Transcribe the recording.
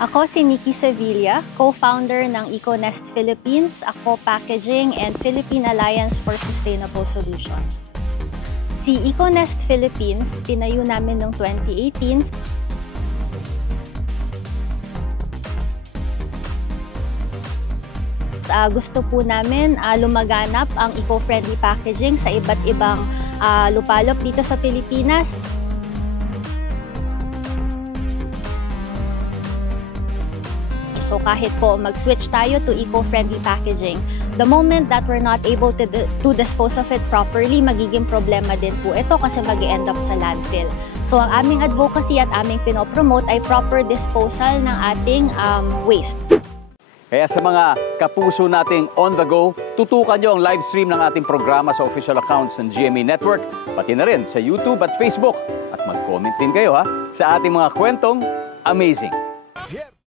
Ako si Nikki Sevilla, co-founder ng EcoNest Philippines, Ako Packaging, and Philippine Alliance for Sustainable Solutions. Si EcoNest Philippines, tinayo namin noong 2018. Gusto po namin lumaganap ang eco-friendly packaging sa iba't ibang lupalop dito sa Pilipinas. So kahit po mag-switch tayo to eco-friendly packaging, the moment that we're not able to dispose of it properly, magiging problema din po ito kasi mag-end up sa landfill. So ang aming advocacy at aming pinopromote ay proper disposal ng ating waste. Kaya sa mga kapuso nating on the go, tutukan nyo ang live stream ng ating programa sa official accounts ng GMA Network, pati na rin sa YouTube at Facebook. At mag-comment din kayo sa ating mga kwentong amazing.